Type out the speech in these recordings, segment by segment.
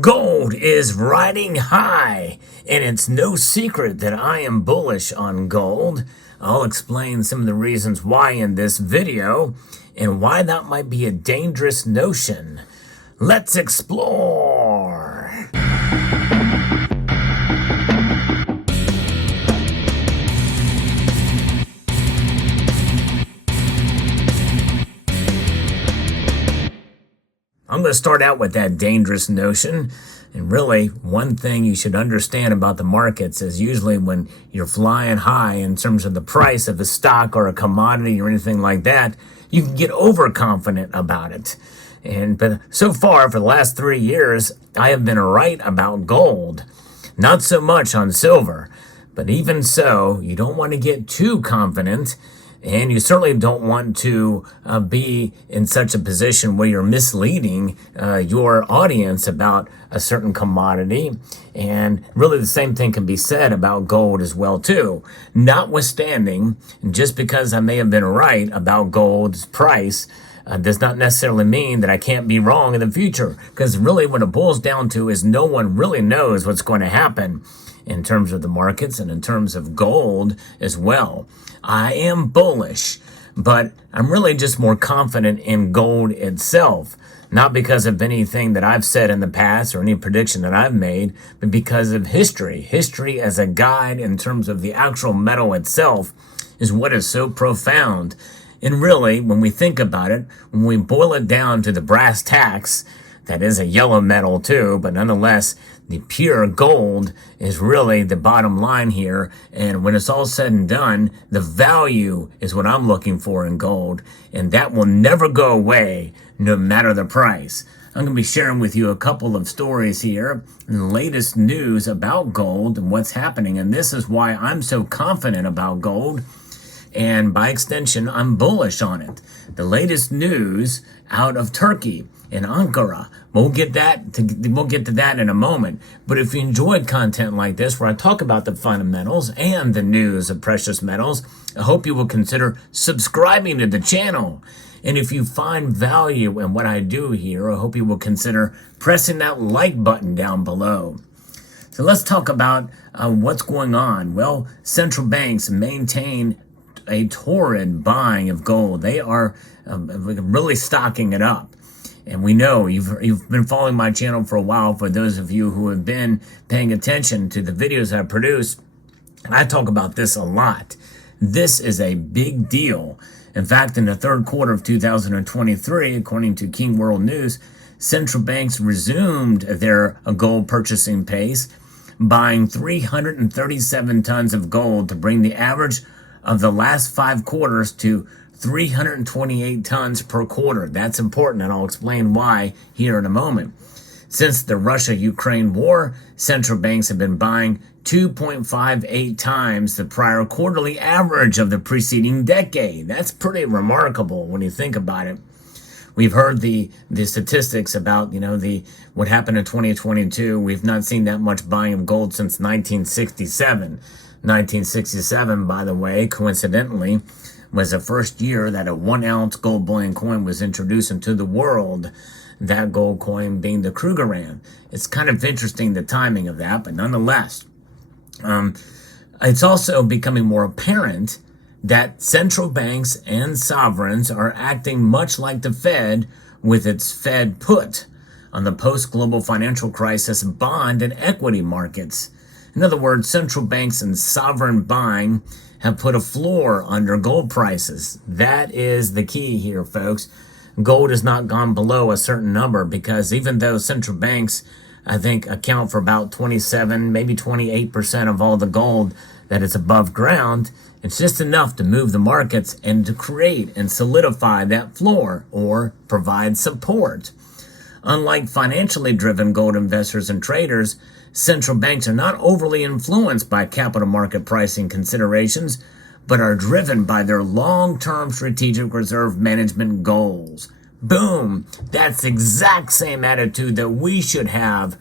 Gold is riding high, and it's no secret that I am bullish on gold. I'll explain some of the reasons why in this video, and why that might be a dangerous notion. Let's explore! I'm going to start out with that dangerous notion. And really, one thing you should understand about the markets is usually when you're flying high in terms of the price of a stock or a commodity or anything like that, you can get overconfident about it. But so far, for the last 3 years, I have been right about gold. Not so much on silver. But even so, you don't want to get too confident. And you certainly don't want to be in such a position where you're misleading your audience about a certain commodity. And really the same thing can be said about gold as well too. Notwithstanding, just because I may have been right about gold's price does not necessarily mean that I can't be wrong in the future. Because really what it boils down to is no one really knows what's going to happen in terms of the markets and in terms of gold as well. I am bullish, but I'm really just more confident in gold itself. Not because of anything that I've said in the past or any prediction that I've made, but because of history. History as a guide in terms of the actual metal itself is what is so profound. And really, when we think about it, when we boil it down to the brass tacks, that is a yellow metal too, but nonetheless, the pure gold is really the bottom line here. And when it's all said and done, the value is what I'm looking for in gold. And that will never go away, no matter the price. I'm going to be sharing with you a couple of stories here, and the latest news about gold and what's happening. And this is why I'm so confident about gold. And by extension, I'm bullish on it. The latest news out of Turkey in Ankara. We'll get to that in a moment. But if you enjoyed content like this, where I talk about the fundamentals and the news of precious metals, I hope you will consider subscribing to the channel. And if you find value in what I do here, I hope you will consider pressing that like button down below. So let's talk about what's going on. Well, central banks maintain a torrid buying of gold. They are really stocking it up. And we know you've been following my channel for a while. For those of you who have been paying attention to the videos I produce, I talk about this a lot. This is a big deal. In fact, in the third quarter of 2023, according to King World News, central banks resumed their gold purchasing pace, buying 337 tons of gold to bring the average of the last 5 quarters to 328 tons per quarter. That's important, and I'll explain why here in a moment. Since the Russia-Ukraine war, central banks have been buying 2.58 times the prior quarterly average of the preceding decade. That's pretty remarkable when you think about it. We've heard the statistics about, what happened in 2022. We've not seen that much buying of gold since 1967. 1967, by the way, coincidentally, was the first year that a 1-ounce gold bullion coin was introduced into the world, that gold coin being the Krugerrand. It's kind of interesting, the timing of that, but nonetheless, it's also becoming more apparent that central banks and sovereigns are acting much like the Fed with its Fed put on the post-global financial crisis bond and equity markets. In other words, central banks and sovereign buying have put a floor under gold prices. That is the key here, folks. Gold has not gone below a certain number because even though central banks, I think, account for about 27, maybe 28% of all the gold that is above ground, it's just enough to move the markets and to create and solidify that floor or provide support. Unlike financially driven gold investors and traders, central banks are not overly influenced by capital market pricing considerations, but are driven by their long-term strategic reserve management goals. Boom! That's the exact same attitude that we should have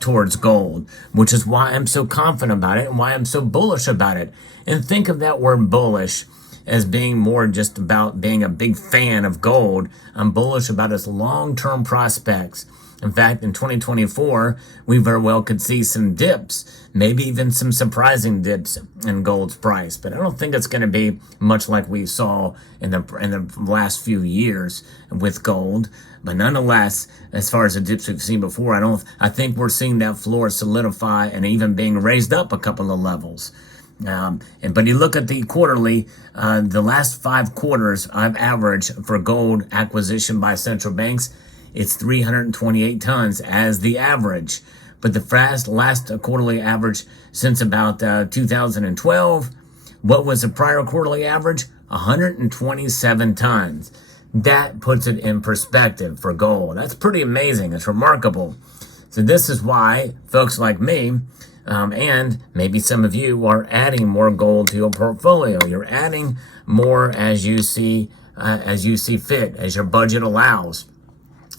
towards gold, which is why I'm so confident about it and why I'm so bullish about it. And think of that word bullish as being more just about being a big fan of gold. I'm bullish about its long-term prospects. In fact, in 2024, we very well could see some dips, maybe even some surprising dips in gold's price. But I don't think it's going to be much like we saw in the last few years with gold. But nonetheless, as far as the dips we've seen before, I think we're seeing that floor solidify and even being raised up a couple of levels. But you look at the quarterly, the last 5 quarters I've averaged for gold acquisition by central banks, it's 328 tons as the average. But the last quarterly average since about 2012, what was the prior quarterly average? 127 tons. That puts it in perspective for gold. That's pretty amazing. It's remarkable. So this is why folks like me, and maybe some of you, are adding more gold to your portfolio. You're adding more as you see fit, as your budget allows.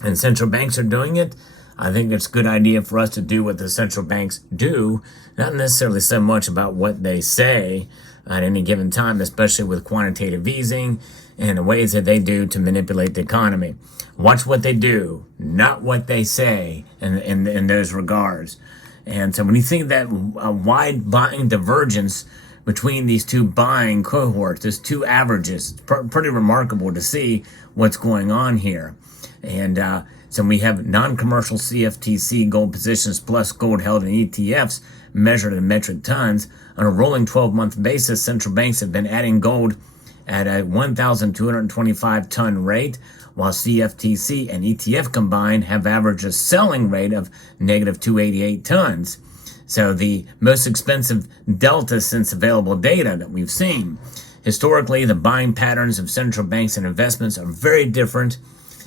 And central banks are doing it. I think it's a good idea for us to do what the central banks do, not necessarily so much about what they say at any given time, especially with quantitative easing and the ways that they do to manipulate the economy. Watch what they do, not what they say in those regards. And so when you think that wide buying divergence between these two buying cohorts, there's two averages, it's pretty remarkable to see what's going on here. And so we have non-commercial CFTC gold positions plus gold held in ETFs measured in metric tons. On a rolling 12-month basis, central banks have been adding gold at a 1,225 ton rate, while CFTC and ETF combined have averaged a selling rate of negative 288 tons. So the most expensive delta since available data that we've seen. Historically, the buying patterns of central banks and investments are very different.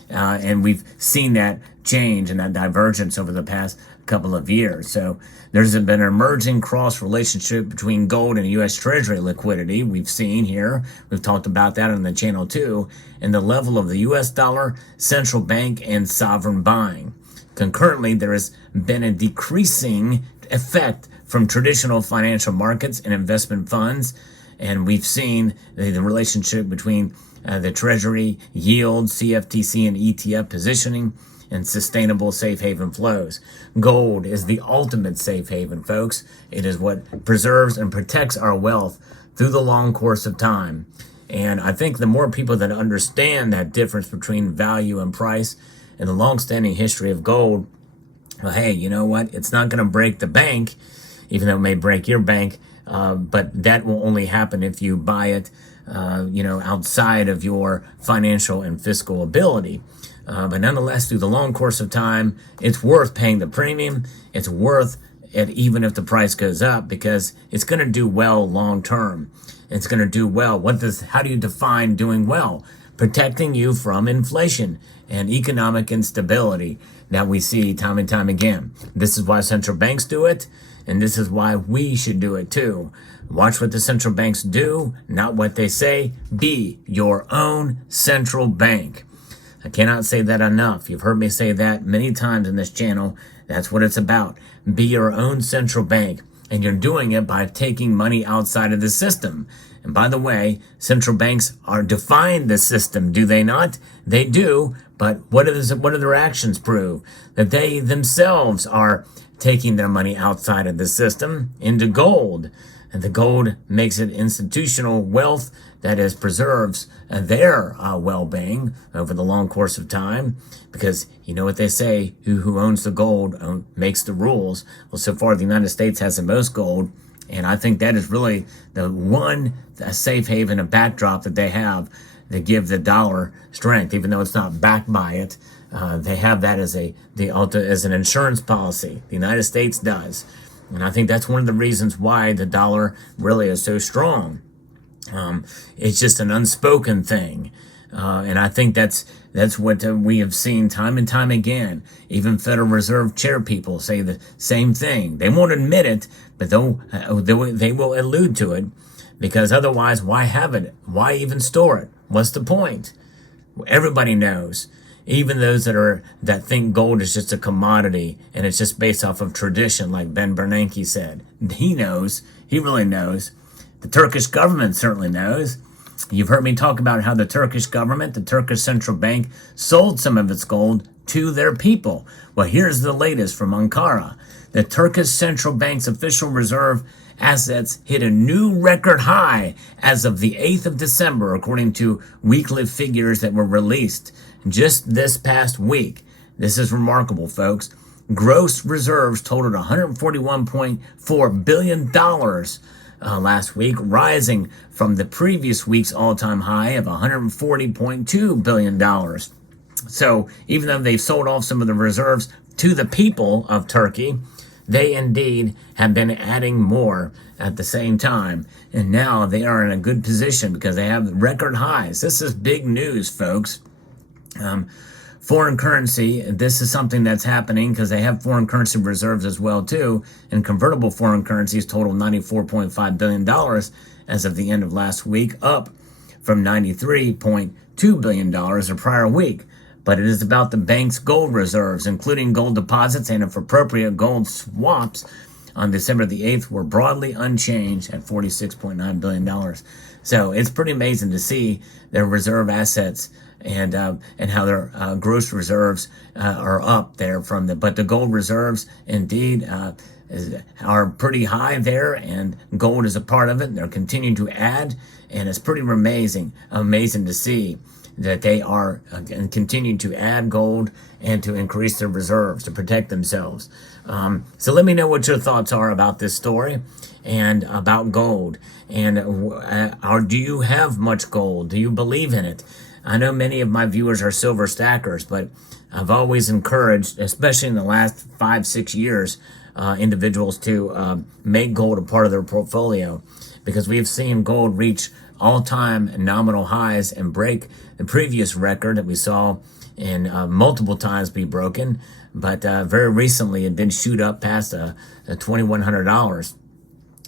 And we've seen that change and that divergence over the past couple of years. So there's been an emerging cross relationship between gold and U.S. Treasury liquidity. We've seen here, we've talked about that on the channel too, and the level of the U.S. dollar, central bank, and sovereign buying. Concurrently, there has been a decreasing effect from traditional financial markets and investment funds. And we've seen the relationship between the Treasury yield, CFTC, and ETF positioning, and sustainable safe haven flows. Gold is the ultimate safe haven, folks. It is what preserves and protects our wealth through the long course of time. And I think the more people that understand that difference between value and price and the long-standing history of gold, well, hey, you know what? It's not going to break the bank, even though it may break your bank, but that will only happen if you buy it outside of your financial and fiscal ability. But nonetheless, through the long course of time, it's worth paying the premium. It's worth it even if the price goes up, because it's going to do well long term. It's going to do well. How do you define doing well? Protecting you from inflation and economic instability that we see time and time again. This is why central banks do it, and this is why we should do it too. Watch what the central banks do, not what they say. Be your own central bank. I cannot say that enough. You've heard me say that many times in this channel. That's what it's about. Be your own central bank. And you're doing it by taking money outside of the system. And by the way, central banks define the system, do they not? They do. But what do their actions prove? That they themselves are taking their money outside of the system into gold. And the gold makes it institutional wealth that preserves their well-being over the long course of time. Because you know what they say, who owns the gold makes the rules. Well, so far the United States has the most gold. And I think that is really the one safe haven, a backdrop that they have to give the dollar strength, even though it's not backed by it. They have that as an insurance policy. The United States does. And I think that's one of the reasons why the dollar really is so strong. It's just an unspoken thing. And I think that's what we have seen time and time again. Even Federal Reserve chair people say the same thing. They won't admit it, but they will allude to it, because otherwise, why have it? Why even store it? What's the point? Everybody knows. Even those that think gold is just a commodity and it's just based off of tradition, like Ben Bernanke said. He knows. He really knows. The Turkish government certainly knows. You've heard me talk about how the Turkish government, the Turkish central bank, sold some of its gold to their people. Well, here's the latest from Ankara. The Turkish Central Bank's official reserve assets hit a new record high as of the 8th of December, according to weekly figures that were released just this past week. This is remarkable, folks. Gross reserves totaled $141.4 billion last week, rising from the previous week's all-time high of $140.2 billion. So even though they've sold off some of the reserves to the people of Turkey, they indeed have been adding more at the same time. And now they are in a good position because they have record highs. This is big news, folks. Foreign currency, this is something that's happening because they have foreign currency reserves as well, too. And convertible foreign currencies total $94.5 billion as of the end of last week, up from $93.2 billion the prior week. But it is about the bank's gold reserves, including gold deposits, and if appropriate, gold swaps on December the 8th were broadly unchanged at $46.9 billion. So it's pretty amazing to see their reserve assets and how their gross reserves are up there from but the gold reserves indeed are pretty high there, and gold is a part of it. They're continuing to add, and it's pretty amazing to see that they are continuing to add gold and to increase their reserves to protect themselves. So let me know what your thoughts are about this story and about gold. And do you have much gold? Do you believe in it? I know many of my viewers are silver stackers, but I've always encouraged, especially in the last 5-6 years, individuals to make gold a part of their portfolio, because we've seen gold reach all-time nominal highs and break the previous record that we saw in multiple times be broken. But very recently, it did shoot up past $2,100.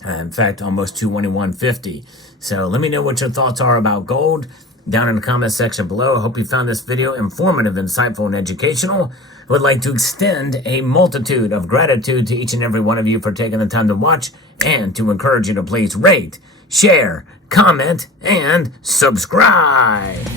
In fact, almost $221.50. So let me know what your thoughts are about gold down in the comment section below. I hope you found this video informative, insightful, and educational. I would like to extend a multitude of gratitude to each and every one of you for taking the time to watch, and to encourage you to please rate, share, comment, and subscribe.